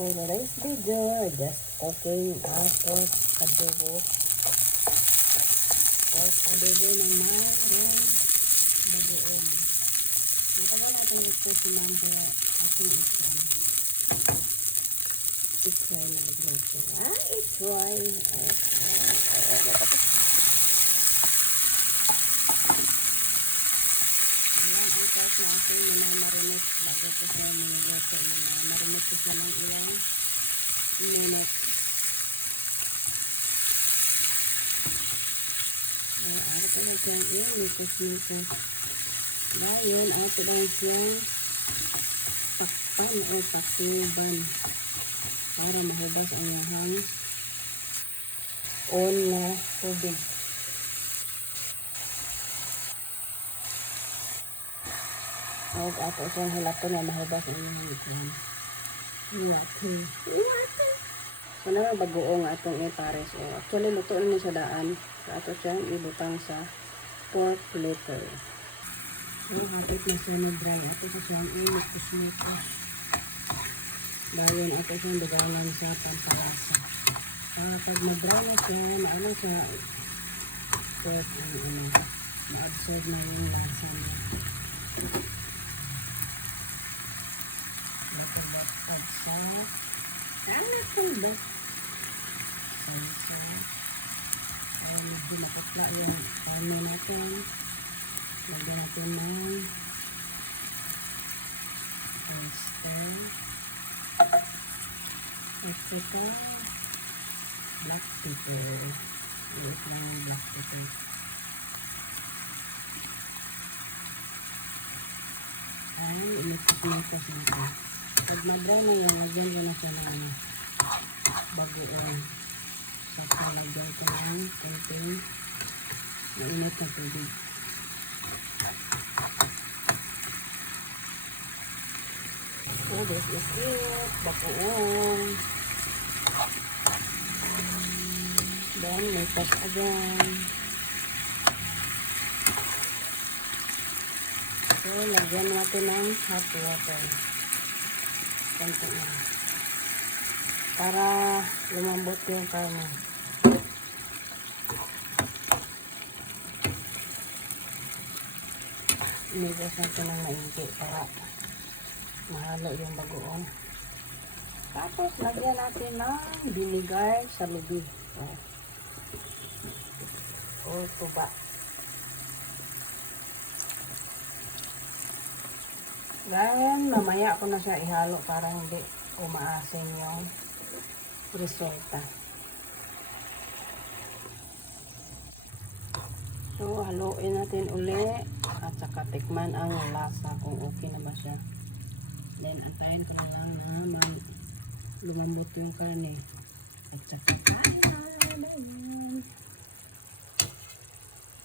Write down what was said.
For today's video, just cooking pork adobo. Pork adobo na mayroong bagoong. Matagal natin ito sinampo aking iklan. Iklan na nagluto. Iklan. Ayan ang pork na aking minamarinig bago ko siya niluluto. Minamarinig ko siya ng ilang minutes. Ano ko na dyan mikos-mikos. Dahil ato lang siyang takpan o takluban para mahubas ang yahang on na tubig. Huwag ato siyang halaton na mahubas ang yahang iklan. Iwato. So naman bagoong atong ipares. Actually luto na niya sa daan. So ato siyang ibutang sa pork litter. Hapit na siya na dry. Ato sa siyang imikos-mikos. Bayan ato siyang bigalan sa pampalasa. Pag na-dry na siya, maano sa pork ma-absorb na yung lasa niya. Batag sa salsa. Ay, medyo makutla yung kami natin. Lagyan natin ng oyster. At saka black pepper. Ilit lang yung black pepper. Ay, imikos-mikos nito. Pag na-dry na yan, lagyan ko na siya ng bagoong. Saka lagyan ko ng konting mainit na tubig. So this is it. Bagoong. Then mix again. So lagyan natin ng hot water. Konti na. Para lumambot yung karne. Inigas natin ng maigi para mahalo yung bagoong. Tapos lagyan natin ng vinegar sa lubid. O tuba. Then mamaya ako na siya ihalo para hindi umaasin yung resulta. So haluin natin uli at saka tikman ang lasa kung okay na ba siya. Then antayin ko na lang na lumambot yung karne at saka kain.